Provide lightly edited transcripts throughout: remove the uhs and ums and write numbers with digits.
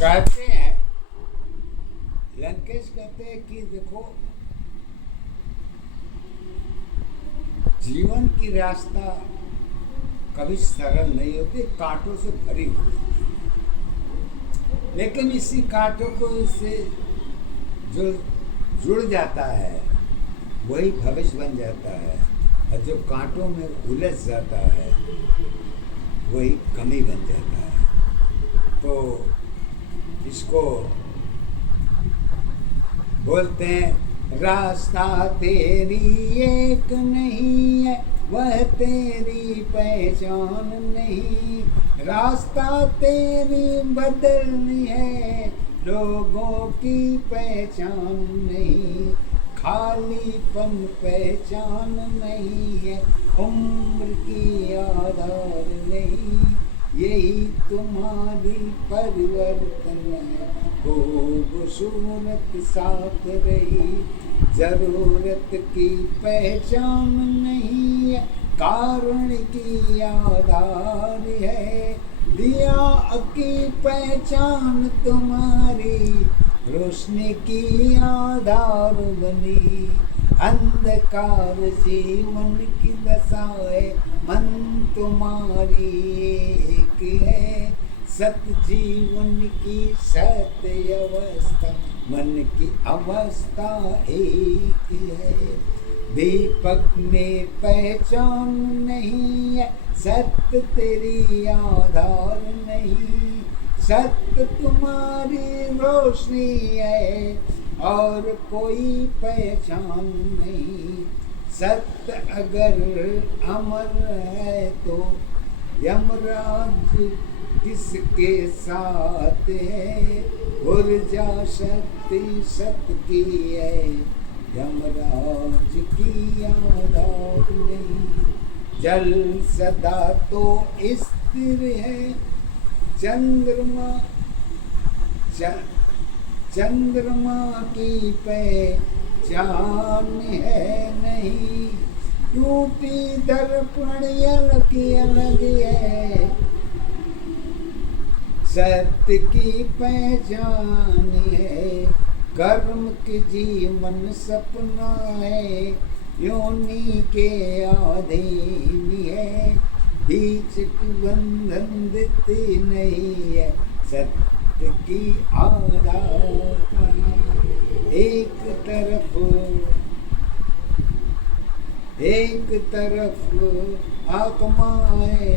कहते हैं, लंकेश कहते हैं कि देखो, जीवन की रास्ता कभी सरल नहीं होती, कांटों से भरी होती, लेकिन इसी कांटों को से जो जुड़ जाता है वही भविष्य बन जाता है, और जो कांटों में उलझ जाता है वही कमी बन जाता है। तो इसको बोलते हैं, रास्ता तेरी एक नहीं है, वह तेरी पहचान नहीं। रास्ता तेरी बदलनी है, लोगों की पहचान नहीं। खालीपन पहचान नहीं है, उम्र की आधार नहीं। यही तुम्हारी परिवर्तन है, खूबसूरत साथ रही। जरूरत की पहचान नहीं है, कारण की आधार है। दिया की पहचान तुम्हारी, रोशनी की आधार बनी। अंधकार जीवन की दशाए, मन तुम्हारी एक है। सत्य जीवन की सत्य अवस्था, मन की अवस्था एक है। दीपक में पहचान नहीं है, सत्य तेरी आधार नहीं। सत्य तुम्हारी रोशनी है, और कोई पहचान नहीं। सत्य अगर अमर है तो यमराज किसके साथ है। ऊर्जा शक्ति सत्य की है, यमराज की आधार नहीं। जल सदा तो स्थिर है, चंद्रमा की पहचान है नहीं। टूटी दर्पण की अलग है, सत्य की पहचान है। कर्म के जीवन सपना है, योनि के अधीन है। बीच की बंधन देती नहीं है, सत्य की आधार। एक तरफ आत्मा है,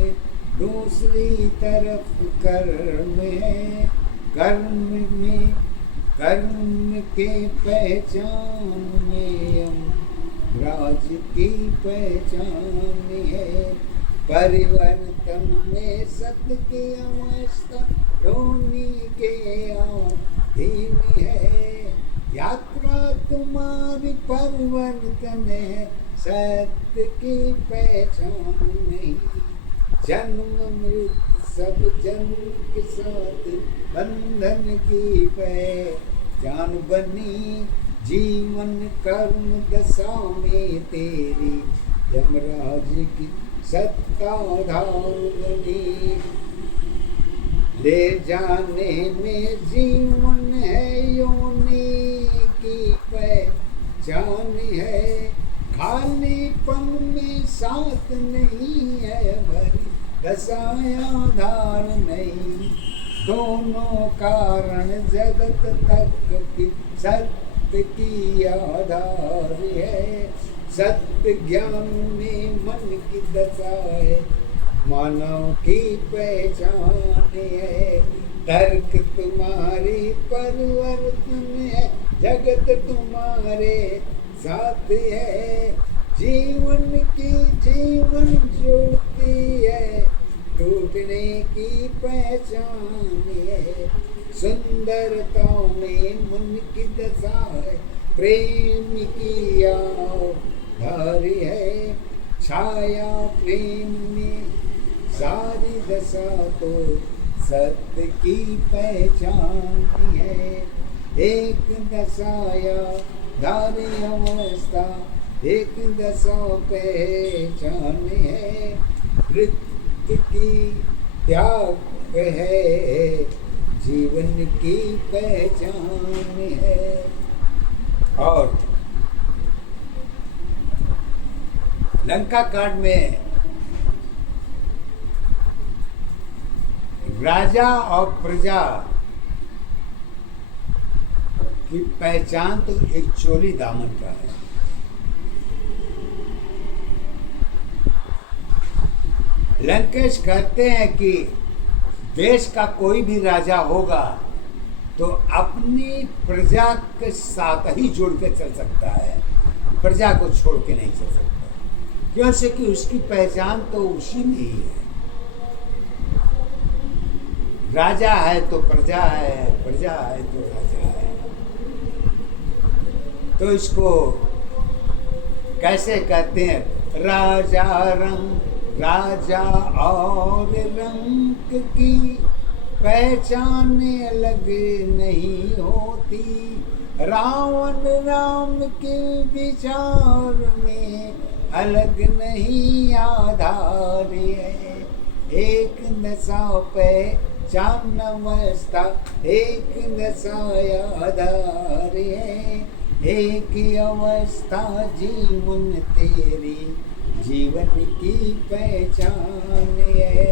दूसरी तरफ कर्म है। कर्म के पहचान में राज की पहचान है। परिवर्तन में सत्य की अवस्था, योनि के अधीन है। यात्रा तुम्हारी परिवर्तन है, सत्य की पहचान नहीं। जन्म मृत्यु सब जन्म के साथ, बंधन की पहचान बनी। जीवन कर्म दशा में तेरी, यमराज की सत्ताधार बनी। ले जाने में जीवन है, योनि की पहचान है। खालीपन में साथ नहीं है, भरी दशायाधार नहीं। दोनों कारण जगत तक की सत्य की आधार है। सत्य ज्ञान में मन की दशा है, मानव की पहचान है। तर्क तुम्हारी परिवर्तन है, जगत तुम्हारे साथ है। जीवन जुड़ती है, टूटने की पहचान है। सुंदरताओं में मन की दशा है, प्रेम की आधार है। छाया प्रेम में सारी दशा तो सत्य की पहचान है। एक दशाया धारी अवस्था, एक दशा पहचान है। मृत्यु की त्याग है, जीवन की पहचान है। और लंका कांड में राजा और प्रजा की पहचान तो एक चोली दामन का है। लंकेश कहते हैं कि देश का कोई भी राजा होगा तो अपनी प्रजा के साथ ही जुड़ के चल सकता है, प्रजा को छोड़ के नहीं चल सकता, क्योंकि कि उसकी पहचान तो उसी में ही है। राजा है तो प्रजा है, प्रजा है तो राजा है। तो इसको कैसे कहते हैं? राजा रंग, राजा और रंग की पहचान अलग नहीं होती, रावण राम के विचार में अलग नहीं आधार है। एक नशा पहचान अवस्था, एक नशा आधार है, एक अवस्था जीवन तेरी जीवन की पहचान है।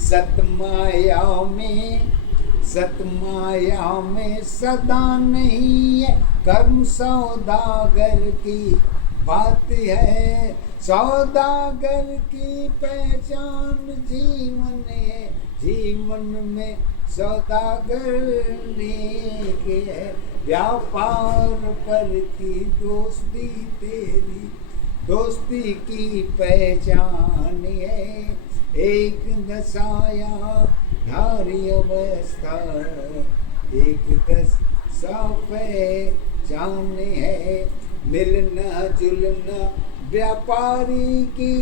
सतमाया में सदा नहीं है, कर्म सौदागर की बात है। सौदागर की पहचान जीवन है, जीवन में सौदागर ने है। व्यापार पर की दोस्ती तेरी दोस्ती की पहचान है। एक दशाया धारी अवस्था, एक दशा पहचान है। मिलना जुलना व्यापारी की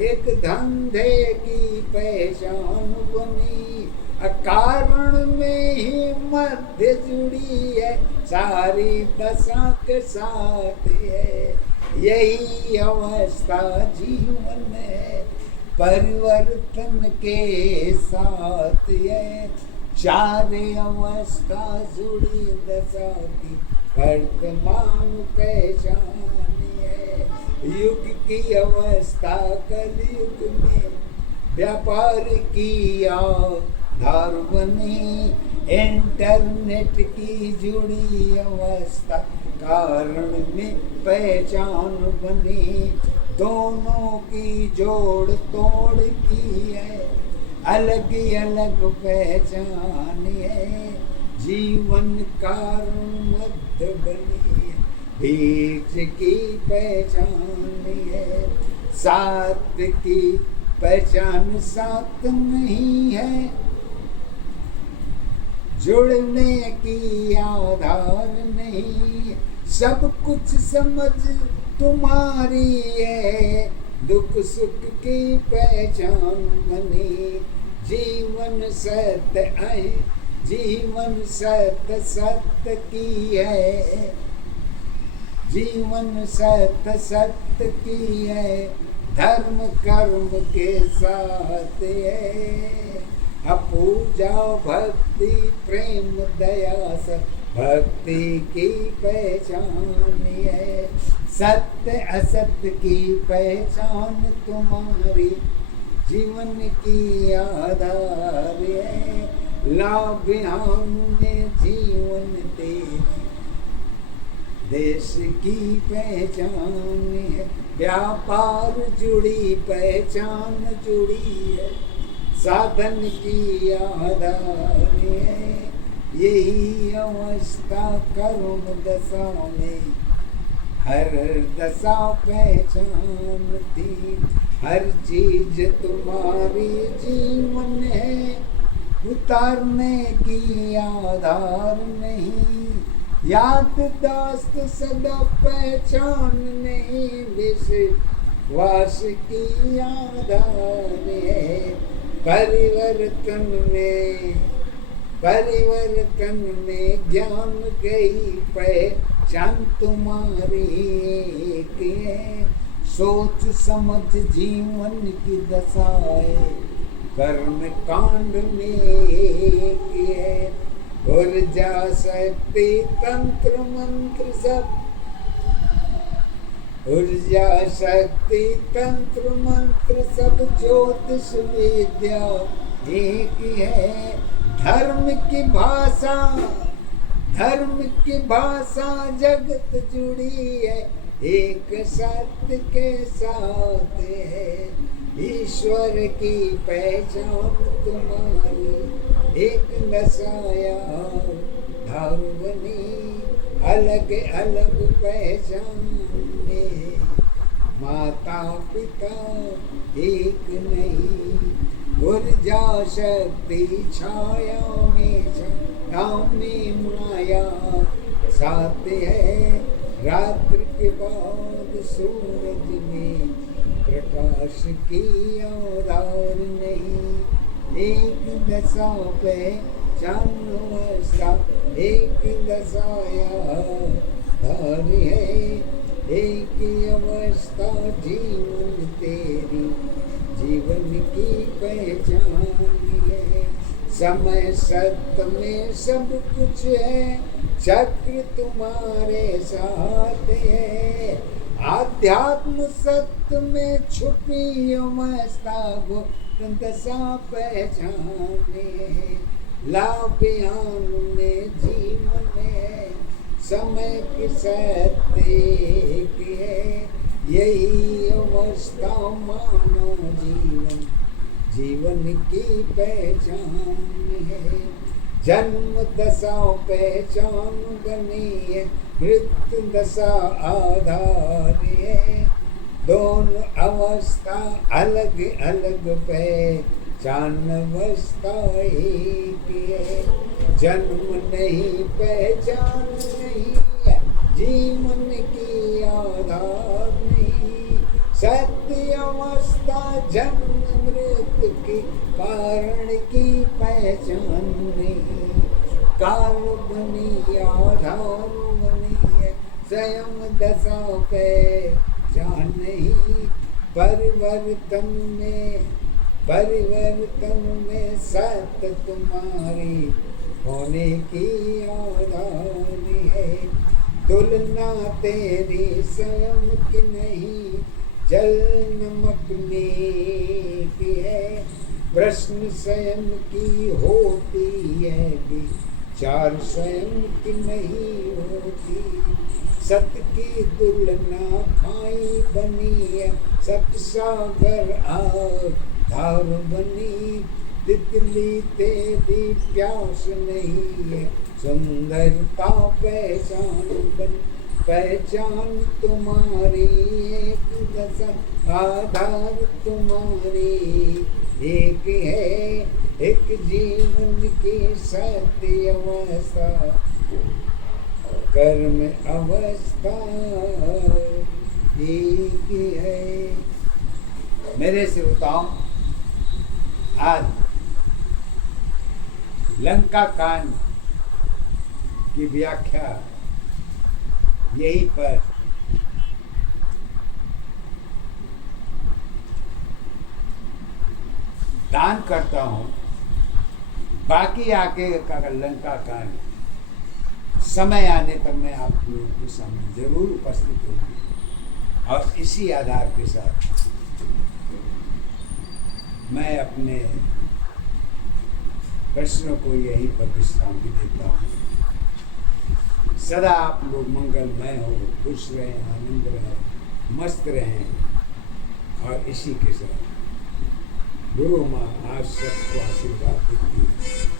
एक धंधे की पहचान बनी। अकारण में ही मध्य जुड़ी है, सारी दशा के साथ है। यही अवस्था जीवन है, परिवर्तन के साथ है। चार अवस्था जुड़ी दशा की वर्तमान पहचान है। युग की अवस्था कलयुग में व्यापार की आधार बनी। इंटरनेट की जुड़ी अवस्था कारण में पहचान बनी। दोनों की जोड़ तोड़ की है, अलग अलग पहचान है। जीवन कारण मध्य बनी, बीच की पहचान है। साथ की पहचान साथ नहीं है, जुड़ने की आधार नहीं। सब कुछ समझ तुम्हारी है, दुख सुख की पहचान बनी। जीवन सत्य है, जीवन सत्य सत्य की है। जीवन सत्य सत्य की है, धर्म कर्म के साथ है। पूजा भक्ति प्रेम दया सब भक्ति की पहचान है। सत्य असत्य की पहचान तुम्हारी जीवन की आधार है। लाभ हमने जीवन तेरी देश की पहचान है। व्यापार जुड़ी पहचान जुड़ी है, साधन की आधार है। यही अवस्था कर्म दशा में हर दशा पहचान थी। हर चीज तुम्हारी जीवन है, उतारने की आधार नहीं। याद दास्त सदा पहचान नहीं, विश्वास की आधार है। परिवर्तन में ज्ञान गई पहचान तुम्हारी एक है। सोच समझ जीवन की दशाएं कर्म कांड में एक है, ऊर्जा शक्ति तंत्र मंत्र सब, ऊर्जा शक्ति तंत्र मंत्र सब ज्योतिष विद्या एक है। धर्म की भाषा जगत जुड़ी है, एक सत्य के साथ है। ईश्वर की पहचान तुम्हारी एक नसाया धावनी, अलग अलग पहचान में माता पिता एक नहीं। ऊर्जा शक्ति छाया में माया साथ है। रात्रि के बाद सूरज में प्रकाश की आधार नहीं। एक दशा पे चांदसा, एक दशाया धार है। एक अवस्था जीवन तेरी जीवन की पहचान है। समय सत्य में सब कुछ है, चक्र तुम्हारे साथ है। आध्यात्म सत्य में छुपी अवस्था को दशा पहचाने। लाभ्यान में जीवन है, समय की सत्य है। यही अवस्था मानव जीवन की पहचान है। जन्म दशा पहचान बनी है, मृत्यु दशा आधार है। दोनों अवस्था अलग अलग पहचान अवस्था एक है। जन्म नहीं पहचान नहीं है, जीवन की आधार नहीं। सत्य अवस्था जन्म मृत्यु की कारण की पहचान नहीं। काल बनी आधार बनी है, स्वयं दशा पहचान नहीं। परिवर्तन में सत्य तुम्हारी होने की आधार है। तुलना तेरी स्वयं की नहीं, जल नमक में की है। प्रश्न स्वयं की होती है, विचार स्वयं की नहीं होती। सत्य की तुलना खाई बनी है, सत्य सागर आधार बनी। तितली तेरी प्यास नहीं है, सुंदरता पहचान तुम्हारी एक दशा आधार तुम्हारी एक है। एक जीवन की सत्य अवस्था कर्म अवस्था एक है। मेरे श्रोताओं, आज लंका कांड की व्याख्या यहीं पर दान करता हूँ। बाकी आगे का लंका कांड समय आने पर मैं आप लोगों के सामने जरूर उपस्थित होगी और इसी आधार के साथ मैं अपने प्रश्नों को यहीं पर विश्राम भी देता हूँ। सदा आप लोग मंगलमय हो, खुश रहें, आनंद रहें, मस्त रहें और इसी के साथ गुरु माँ आज सबको आशीर्वाद देती है।